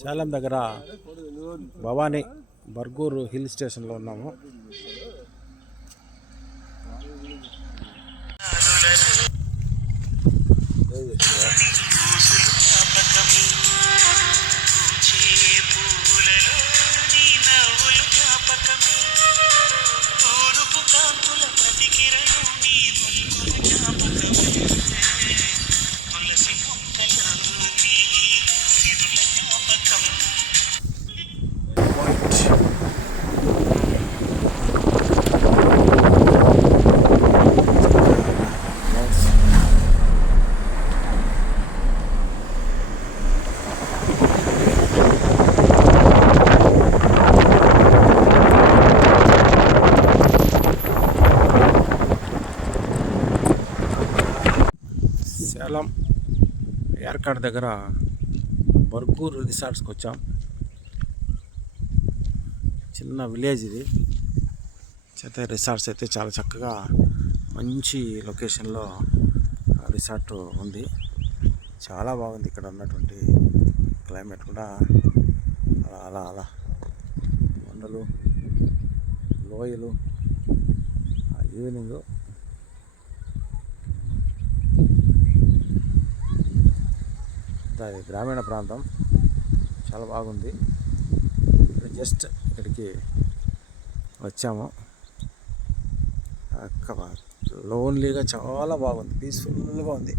సేలం దగ్గర భవానీ బర్గూరు హిల్ స్టేషన్లో ఉన్నాము. సేలం ఏర్కాడ్ దగ్గర బర్గూర్ రిసార్ట్స్కి వచ్చాం. చిన్న విలేజ్ ఇది. చేత రిసార్ట్స్ అయితే చాలా చక్కగా మంచి లొకేషన్లో రిసార్ట్ ఉంది. చాలా బాగుంది. ఇక్కడ ఉన్నటువంటి క్లైమేట్ కూడా అలా అలా అలా కొండలు, లోయలు, ఈవినింగ్ అది గ్రామీణ ప్రాంతం. చాలా బాగుంది. జస్ట్ ఇక్కడికి వచ్చాము. లోన్లీగా చాలా బాగుంది, పీస్ఫుల్గా ఉంది.